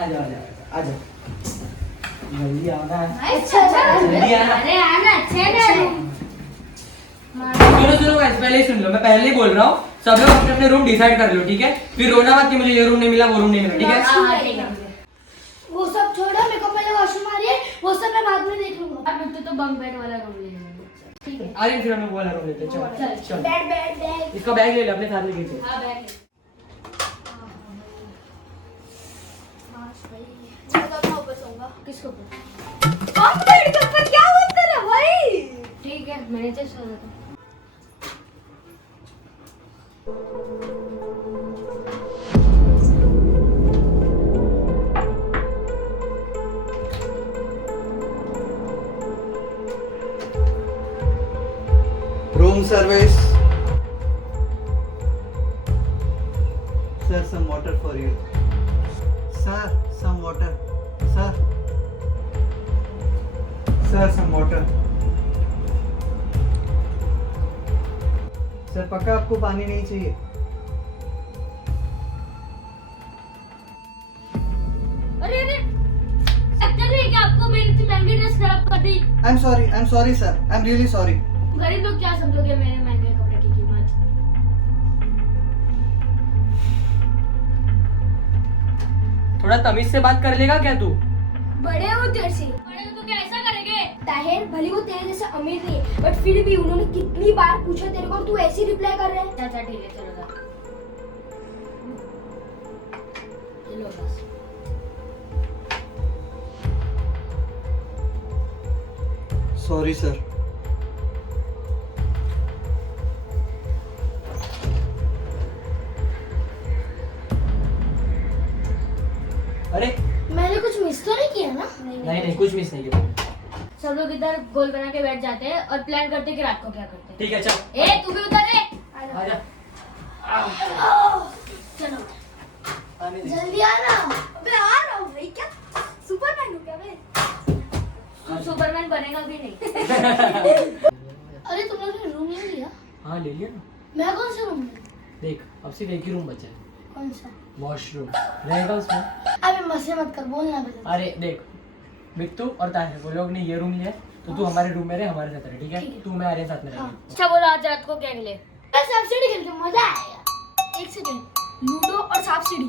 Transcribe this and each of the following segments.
आजा जल्दी आओ ना। अच्छा जल्दी आना। अरे आना अच्छे ना सुनो गाइस, पहले ही सुन लो, मैं पहले ही बोल रहा हूँ, सब लोग अपने अपने रूम डिसाइड कर लो, ठीक है? फिर रोना मत कि मुझे ये रूम नहीं मिला, वो रूम नहीं मिला, ठीक है? ठीक है। वो सब छोड़ो, मेरे को पहले वॉशरूम आ रही है, वो सब मैं बाद में देख लूंगा। अब तो बंक बेड वाला रूम ले लेंगे। ठीक है। आज फिर हम लोग वाला रूम लेते हैं। चल बैठ इसका बैग ले ले, अपने साथ लेके चल। हां बैग किसको बेड के ऊपर क्या बोलते रहे भाई? ठीक है मैनेजर सो रहा था। Room service. Sir, some water for you. Sir, some water. Sir. Sir, some water. Sir पक्का आपको पानी नहीं चाहिए? अरे लगता नहीं कि आपको मेरी इतनी महंगी ड्रेस खराब कर दी। I'm sorry sir. I'm really sorry. गरीब लोग क्या समझोगे मेरे महंगे कपड़े की कीमत। थोड़ा तमीज से बात कर लेगा क्या तू? बड़े हो तेरे से, बड़े हो तो क्या ऐसा करेंगे? ताहिर भले वो तेरे जैसे अमीर नहीं है, बट फिर भी उन्होंने कितनी बार पूछा तेरे को और तू ऐसी रिप्लाई कर रहा है। अच्छा ठीक है चलो जा। ये लो बस। Sorry sir. अरे मैंने कुछ मिस तो नहीं किया ना? नहीं कुछ मिस नहीं किया। सब लोग इधर गोल बना के बैठ जाते हैं और प्लान करते हैं कि रात को क्या करते हैं। ठीक है चल। ए तू भी उधर है। आजा। चलो आने दे। जल्दी आना। अबे आ रहा हूँ भाई, क्या सुपरमैन हूँ क्या मैं? तू सुपरमैन बनेगा भी नहीं। अरे तुम लोगों ने रूम ले लिया? हाँ ले लिया ना। मैं कौन सा रूम? देख अब सिर्फ एक ही रूम बचा है, कौन सा? वॉशरूम रहेगा उसमें। अबे मजे मत कर, बोलना बता। अरे देख मित्तू और ताहिर वो लोग ने ये रूम लिया है, तो तू हमारे रूम में रहे, हमारे साथ रहे, ठीक है? ठीक है। तू मैं आर्यन साथ में हाँ। रहेंगे। अच्छा बोलो आज रात को क्या खेले? सांप सीढ़ी खेल के मजा आएगा। एक सेकंड, लूडो और सांप सीढ़ी।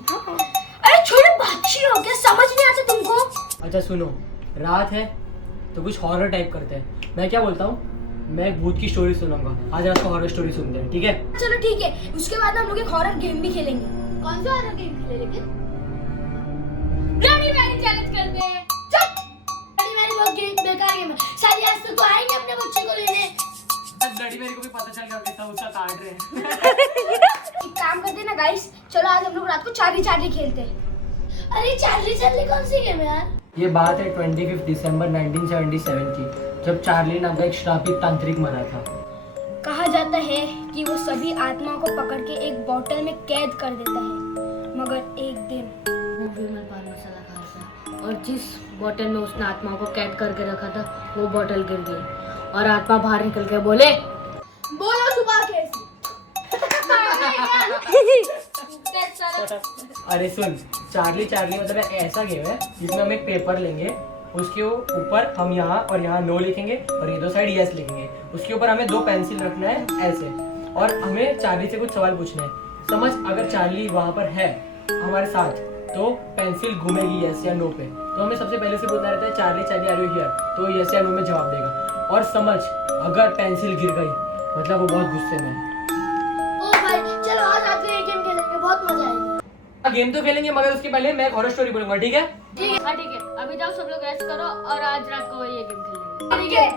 अरे छोटे बच्ची हो क्या, समझ नहीं आता तुमको? अच्छा सुनो, रात है तो कुछ हॉरर टाइप करते हैं। मैं क्या बोलता हूँ, मैं एक भूत की स्टोरी सुनाऊंगा, आज रात को हॉरर स्टोरी सुनते हैं, ठीक है? चलो ठीक है, उसके बाद हम लोग एक हॉरर गेम भी खेलेंगे। कौन सा हॉरर गेम खेले लेकिन? ब्लडी मैरी चैलेंज करते हैं। चुप! बड़ी मेरी बहुत बेकार गेम है। सारी आज तक तो आएंगे अपने बच्चे को लेने। लड़ी मेरे को भी पता चल गया कितना उसका काट रहे हैं। एक काम करते हैं ना गाइस, चलो आज हम लोग रात को चार्ली चार्ली खेलते हैं। अरे चार्ली चार्ली कौन सी गेम है यार? ये बात है 25 दिसंबर 1977 की, जब चार्ली नाम का एक श्रापित तांत्रिक मरा था। कहा जाता है कि वो सभी आत्माओं को पकड़ के एक बोतल में कैद कर देता है, मगर एक दिन वो विमल पान मसाला खा था और जिस बोतल में उसने आत्माओं को कैद करके रखा था वो बोतल गिर गई और आत्मा बाहर निकल के बोले बोलो सुबह कैसी? अरे सुन, चार्ली चार्ली मतलब एक ऐसा गेम है जिसमें हम एक पेपर लेंगे, उसके ऊपर हम यहाँ और यहाँ नो लिखेंगे और ये दो साइड यस लिखेंगे। उसके ऊपर हमें 2 पेंसिल रखना है ऐसे, और हमें चार्ली से कुछ सवाल पूछना है। समझ, अगर चार्ली वहाँ पर है हमारे साथ तो पेंसिल घूमेगी यस या नो पे, तो हमें सबसे पहले से बोलना रहता है Charlie Charlie are you here, तो यस या नो में जवाब देगा। और समझ, अगर पेंसिल गिर गई मतलब वो बहुत गुस्से में है। ओ भाई चलो आज रात को ये गेम खेलेंगे, बहुत मजा आएगा। गेम तो खेलेंगे मगर उसके पहले मैं एक हॉरर स्टोरी बोलूंगा, ठीक है? ठीक है हाँ ठीक है अभी जाओ सब लोग रेस्ट करो और आज रात को ये गेम खेलेंगे। ठीक है।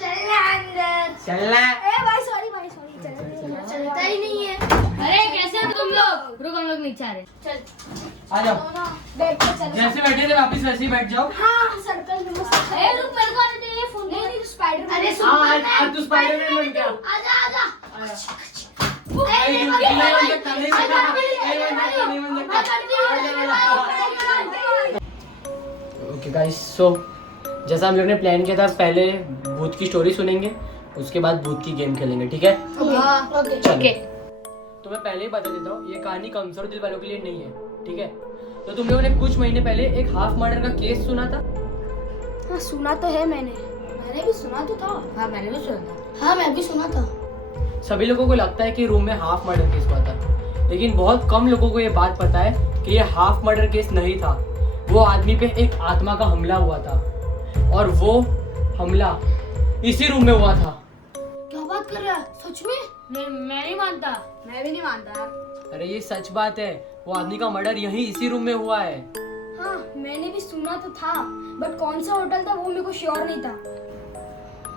चलना अंदर। चलना। ए भाई सॉरी चलता ही नहीं है। अरे कैसे हो तुम लोग? रुको हम लोग नीचे आ रहे हैं। चल आ जाओ, बैठ के चलो। जैसे बैठे थे वापस वैसे ही बैठ जाओ। हाँ सर्कल में मस्त। ए रुक मेरे को आने दे ये फोन नहीं नहीं स्पाइडर। अरे हाँ आज तू स्पाइडरमैन बन गया। आजा आजा। नहीं बन सकता, नहीं बन सकता। ओके गाइस, सो जैसा हम लोग ने प्लान किया था, पहले भूत की स्टोरी सुनेंगे, उसके बाद भूत की गेम खेलेंगे, ठीक है? ओके चलो। ओके तुम्हें पहले ही बता देता हूँ, ये कहानी कमजोर दिल वालों के लिए नहीं है, ठीक है? तो तुम लोगों ने कुछ महीने पहले एक हाफ मर्डर का केस सुना था? हाँ सुना तो है मैंने भी सुना तो था। हाँ मैंने भी सुना था। हाँ मैं भी सुना था। सभी लोगों को लगता है कि रूम में हाफ मर्डर केस हुआ था, लेकिन बहुत कम लोगों को ये बात पता है कि ये हाफ मर्डर केस नहीं था। वो आदमी पे एक आत्मा का हमला हुआ था, और वो हमला इसी रूम में हुआ था। क्या बात कर रहा है, सच में? नहीं मैं नहीं मानता। मैं भी नहीं मानता। अरे ये सच बात है, वो आदमी का मर्डर यहीं इसी रूम में हुआ है। हाँ मैंने भी सुना तो था, बट कौन सा होटल था वो मेरे को श्योर नहीं था।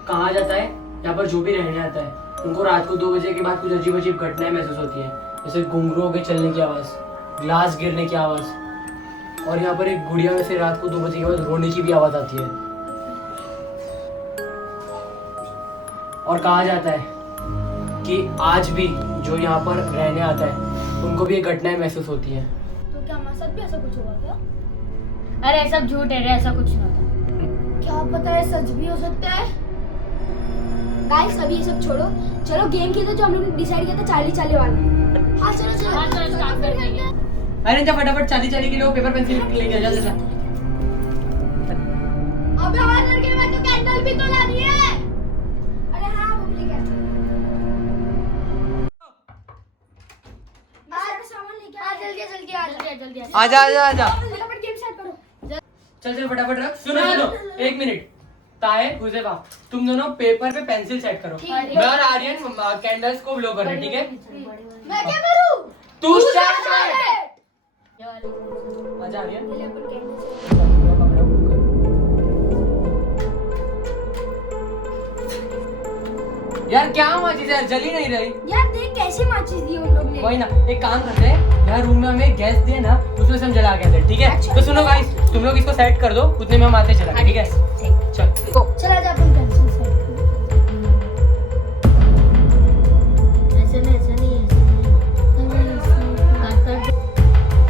कहा जाता है यहाँ पर जो भी रहने आता है उनको रात को 2 बजे के बाद कुछ अजीब अजीब घटनाएं महसूस होती हैं, जैसे घुंघरूओं के चलने की आवाज़, ग्लास गिरने की आवाज़, और यहाँ पर एक गुड़िया में से रात को 2 बजे के बाद रोने की भी आवाज़ आती है। और कहा जाता है कि आज भी जो यहाँ पर रहने आता है उनको भी ये घटनाएं महसूस होती हैं। तो क्या हमारे साथ भी ऐसा कुछ हुआ क्या? अरे सब झूठ है रे, ऐसा कुछ नहीं होता। क्या पता है, सच भी हो सकता है। गाइस अभी ये सब छोड़ो, चलो गेम खेलते जो हम लोग ने डिसाइड किया था 40-40 वाला। हाँ चलो चलो। हाँ चलो स्टार्ट कर देंगे। अरे जा फटाफट 40-40 किलो पेपर पेंसिल लेके आ, जल्दी से। अबे हमारे लड़के में तो कैंडल भी तो लानी है। अरे हाँ वो भी लेके आ। सामान लेके आ, जल्दी जल्दी आजा आजा आजा। फटाफट गेम स्टार्ट करो। चल फटाफट रख। सुनो सुनो, 1 मिनट। ताहे हुज़ैफा, तुम दोनों पेपर पे पेंसिल सेट करो। मैं और आर्यन कैंडल्स को ब्लो कर रहे हैं, ठीक है? मैं क्या करूं? तू स्टार्ट कर। आजा आर्यन। यार क्या माचिस यार, जल ही नहीं रही। यार देख कैसे माचिस दी उन लोग ने। वही ना, एक काम करते हैं, यहाँ रूम में हमें गैस दिए ना, उसमें से हम जला के आते हैं, ठीक है? अच्छा। तो सुनो गाइस, तुम लोग इसको सेट कर दो, उतने में हम आते चला के, ठीक है? चल। चला जा अपन पेंसिल से। ऐसे नहीं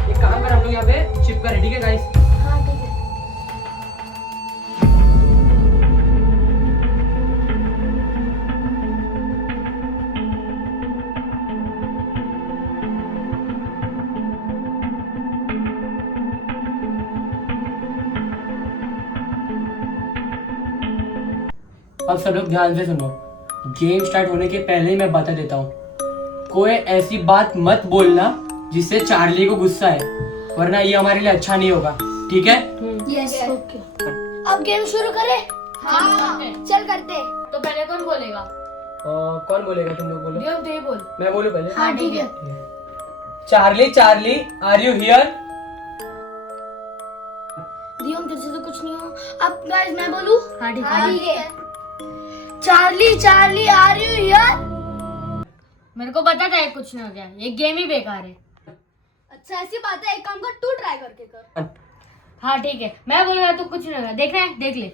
एक काम कर, हम लोग यहाँ पे चिपका रहे, ठीक है गाइस? हाँ ठीक है। अब सब लोग ध्यान से सुनो, गेम स्टार्ट होने के पहले ही मैं बता देता हूँ, कोई ऐसी बात मत बोलना जिससे चार्ली को गुस्सा है, वरना ये हमारे लिए अच्छा नहीं होगा, ठीक है? Yes okay. अब गेम शुरू करें? हाँ चल करते। तो पहले कौन बोलेगा? कौन बोलेगा? तुम लोग बोलो। दियो तो ये बोल। मैं बोलूं पहले? हाँ ठीक है। Charlie Charlie are you here? दियोम तेरे से तो कुछ नहीं हो। अब गाइस मैं बोलूं? हाँ ठीक हाँ है। ठीक है। Charlie Charlie are you here? मेरे को पता था ये कुछ नहीं हो गया, ये गेम ही बेकार है। अच्छा ऐसी बात है, एक काम कर तू ट्राई करके कर। हाँ ठीक है, मैं बोल रहा तू कुछ नहीं होगा। देख रहे हैं, देख ले।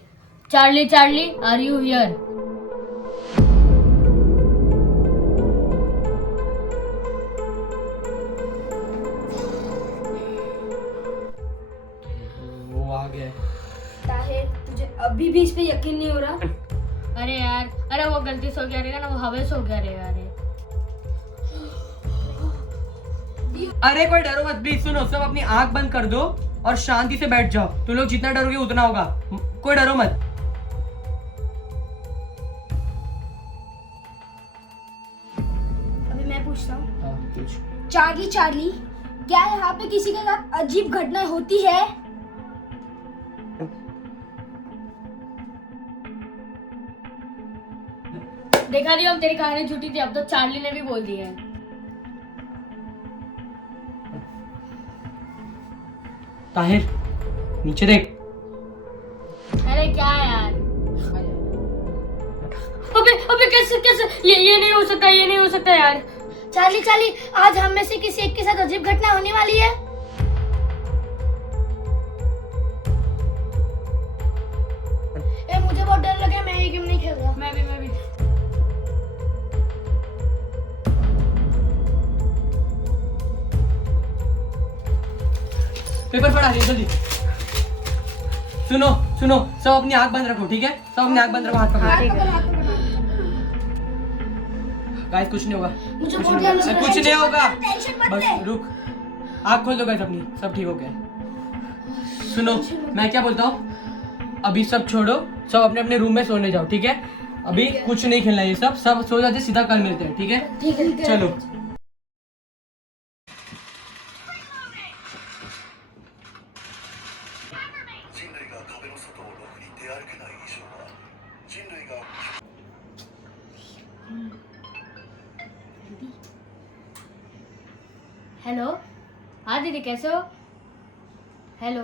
Charlie Charlie are you here? वो आ गया। ताहिर तुझे अभी भी इस पे यकीन नहीं हो रहा? अरे यार, अरे वो गलती से हो गया रहेगा ना, वो हवा से हो गया रहेगा। अरे कोई डरो मत, प्लीज सुनो, सब अपनी आंख बंद कर दो और शांति से बैठ जाओ। तुम लोग जितना डरोगे उतना होगा, कोई डरो मत। अभी मैं पूछता हूँ। चार्ली चार्ली, क्या यहाँ पे किसी के साथ अजीब घटना होती है? देखा दियो, अब तेरी कहानी झूठी थी, अब तो चार्ली ने भी बोल दिया है। ताहिर नीचे देख। अरे क्या यार, अबे कैसे कैसे ये नहीं हो सकता, ये नहीं हो सकता यार। चार्ली चार्ली, आज हम में से किसी एक के साथ अजीब घटना होने वाली है। मुझे बहुत डर लग रहा है, मैं ये गेम नहीं खेल रहा। मैं भी पेपर पढ़ा रही जल्दी। सुनो सुनो, सब अपनी आंख बंद रखो, ठीक है? सब अपनी आंख बंद रखो, हाथ पकड़ो। हाँ ठीक है। गाइस कुछ नहीं होगा, मुझे कुछ बहुत नहीं डर होगा, लग रहा है। कुछ नहीं होगा। टेंशन मत बस ले। रुक, आँख खोल दो गाइस अपनी, सब ठीक हो गया है। सुनो मैं क्या बोलता हूँ, अभी सब छोड़ो, सब अपने अपने रूम में सोने जाओ, ठीक है? अभी कुछ नहीं खेलना, ये सब सो जाते, सीधा कल मिलते हैं, ठीक है? ठीक है चलो। हेलो, हाँ दीदी कैसे हो? Hello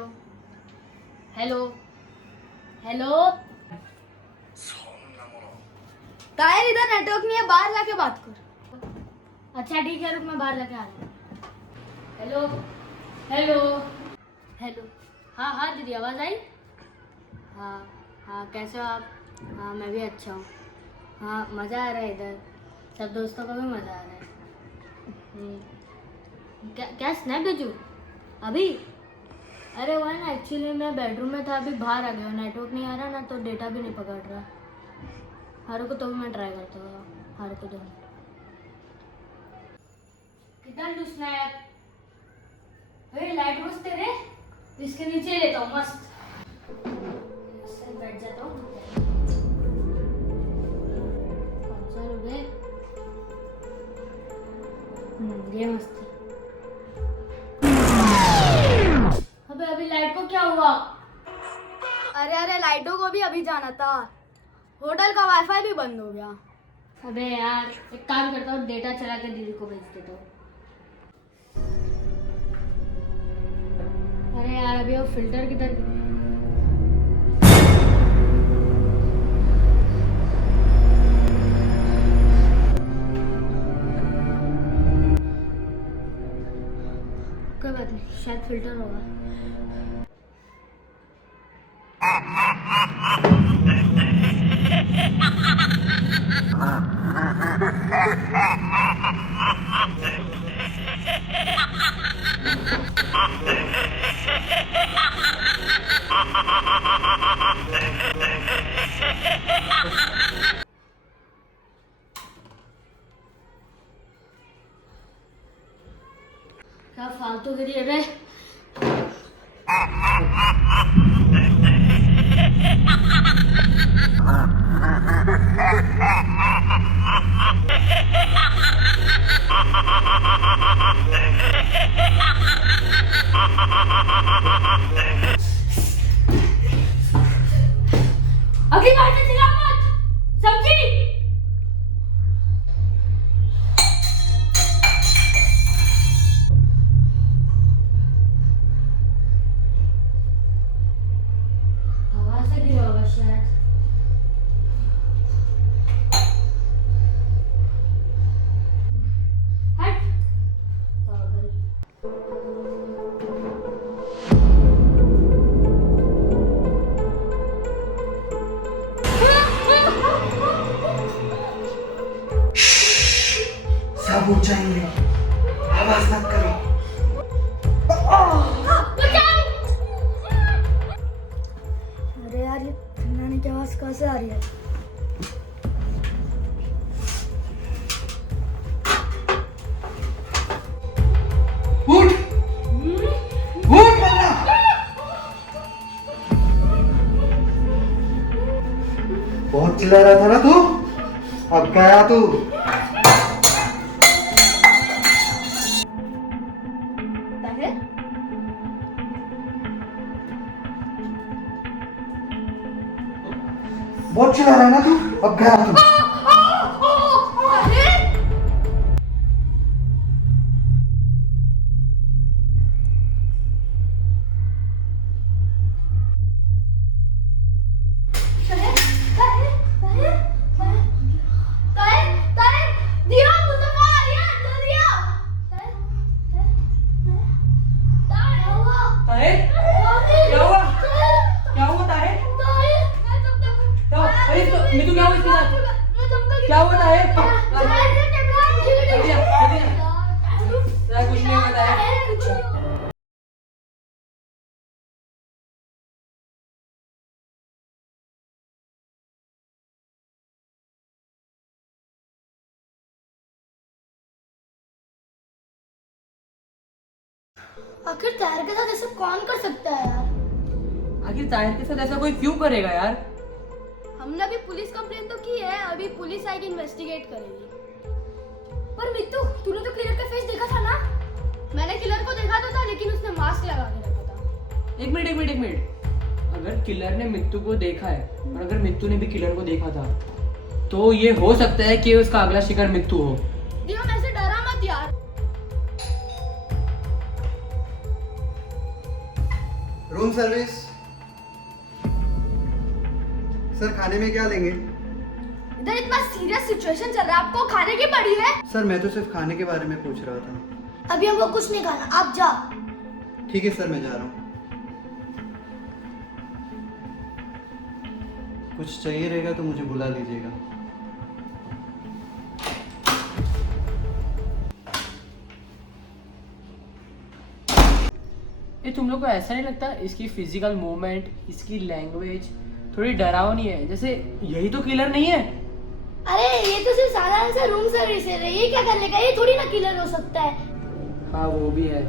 hello hello. ताहिर इधर नेटवर्क नहीं है, बाहर जाके बात कर। अच्छा ठीक है, रुक मैं बाहर जाके आ रहा हूँ। Hello hello hello. हाँ हाँ दीदी, आवाज़ आई? हाँ हाँ, कैसे हो आप? हाँ मैं भी अच्छा हूँ। हाँ मज़ा आ रहा है इधर, सब दोस्तों को भी मज़ा आ रहा है। क्या क्या स्नैप भेजूँ अभी? अरे वह ना एक्चुअली मैं बेडरूम में था, अभी बाहर आ गया, नेटवर्क नहीं आ रहा ना, तो डेटा भी नहीं पकड़ रहा। हारू को तो भी मैं ट्राई करता हूँ, हारू को दो। कितना टू स्नैप? अरे लाइट मस्त है रे, इसके नीचे लेता हूँ मस्त, इससे बैठ जाता हूँ। कौन सा रूम है? ये मस्त है। अबे अभी लाइट को क्या हुआ? अरे लाइटों को भी अभी जाना था, होटल का वाईफाई भी बंद हो गया। अबे यार एक काम करता हूँ, डेटा चला के दीदी को भेज देता हूँ। अरे यार अभी वो फिल्टर किधर? कोई बात नहीं, शायद फिल्टर होगा। क्या फालतू गिरी है बे? अगली बार से चिल्ला मत, समझी? हवा से गिरा होगा शायद। हट पागल। सब उठ जाएंगे, आवाज मत करो। अरे यार ये चिल्लाने की आवाज कहाँ से आ रही है? उठ उठ वरना। बहुत चिल्ला रहा था ना तू, अब गया तू। ताहिर बहुत चिल्ला रहा है ना तू, अब गया तू। ताहिर क्या हुआ? क्या हुआ ताहिर? क्या हुआ? अरे नीतू क्या हुआ इसके साथ? क्या हुआ ताहिर? जल्दी आ, जल्दी आ। कुछ नहीं हुआ ताहिर। आखिर ताहिर के साथ ऐसा कौन कर सकता है यार? आखिर ताहिर के साथ ऐसा कोई क्यों करेगा यार? हमने अभी पुलिस कंप्लेन तो की है, अभी पुलिस आएगी इन्वेस्टिगेट करेगी। पर मित्तू, तूने तो किलर का फेस देखा था ना? मैंने किलर को देखा तो था, लेकिन उसने मास्क लगा के रखा था। एक मिनट। अगर किलर ने मित्तू को देखा है और अगर मित्तू ने भी किलर को देखा था तो ये हो सकता है कि उसका अगला शिकार मित्तू हो। दियो, ऐसे डरा मत यार। Room service. सर खाने में क्या लेंगे? इधर इतना सीरियस सिचुएशन चल रहा है, आपको खाने की पड़ी है? सर मैं तो सिर्फ खाने के बारे में पूछ रहा था। अभी हमको कुछ नहीं खाना, आप जा। ठीक है सर, मैं जा रहा हूँ। कुछ चाहिए रहेगा तो मुझे बुला लीजिएगा। ये तुम लोग को ऐसा नहीं लगता इसकी फिजिकल मूवमेंट, इसकी लैंग्वेज थोड़ी डरावनी है? जैसे यही तो किलर नहीं है। अरे ये तो सिर्फ साधारण सा रूम सर्विस है, ये क्या कर लेगा? ये थोड़ी ना किलर हो सकता है। हाँ वो भी है।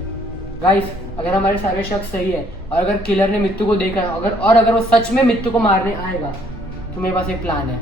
गाइस, अगर हमारे सारे शक सही है और अगर किलर ने मित्तू को देखा है अगर वो सच में मित्तू को मारने आएगा तो मेरे पास एक प्लान है।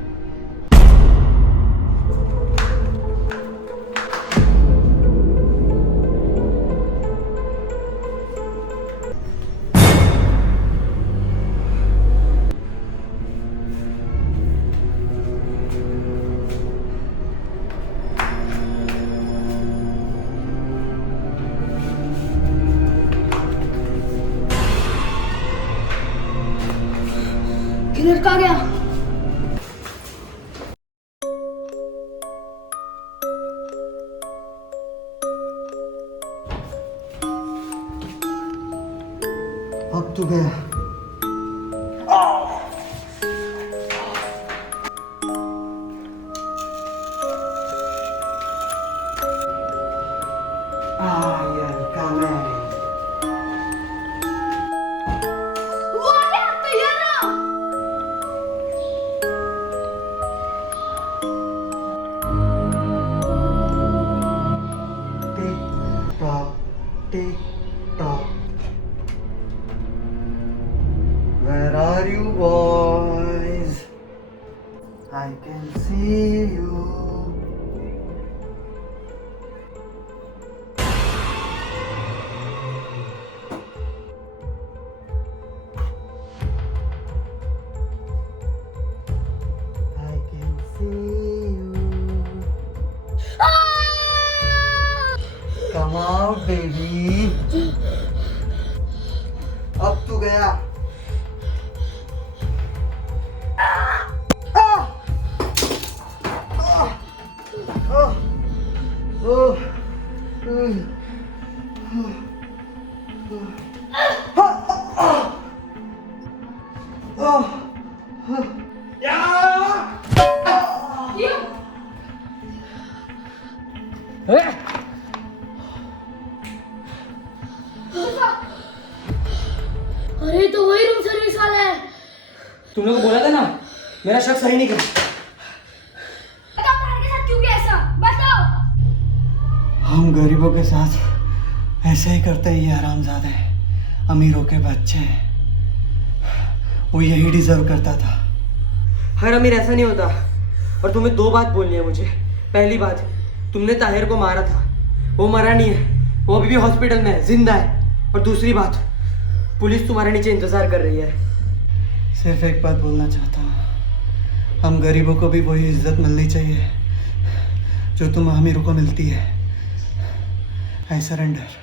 किलर कहाँ गया? अब तो गया। वो आ गया, तैयार रहो। Tick tock. Where are you boys? I can see you. I can see you. Come out, baby. अब तू गया। अरे तो वही रूम सर्विस वाला है। तुम लोग को बोला था ना मेरा शक सही नहीं कर। बताओ ताहिर के साथ क्यों किया ऐसा? बताओ। हम गरीबों के साथ ऐसे ही करते हैं, ये हरामजादे अमीरों के बच्चे। वो यही डिजर्व करता था। हर अमीर ऐसा नहीं होता। और तुम्हें दो बात बोलनी है मुझे। पहली बात, तुमने ताहिर को मारा था, वो मरा नहीं है, वो अभी भी हॉस्पिटल में है, जिंदा है। और दूसरी बात, पुलिस तुम्हारे नीचे इंतजार कर रही है। सिर्फ एक बात बोलना चाहता हूँ, हम गरीबों को भी वही इज्जत मिलनी चाहिए जो तुम अमीरों को मिलती है। I surrender.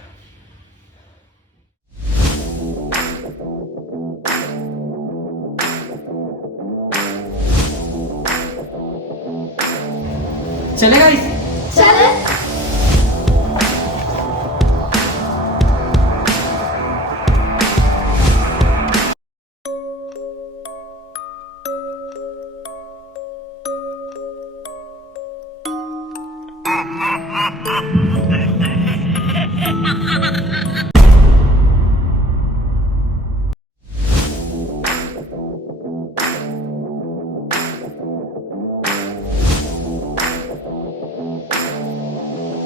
चलेगा इस चले।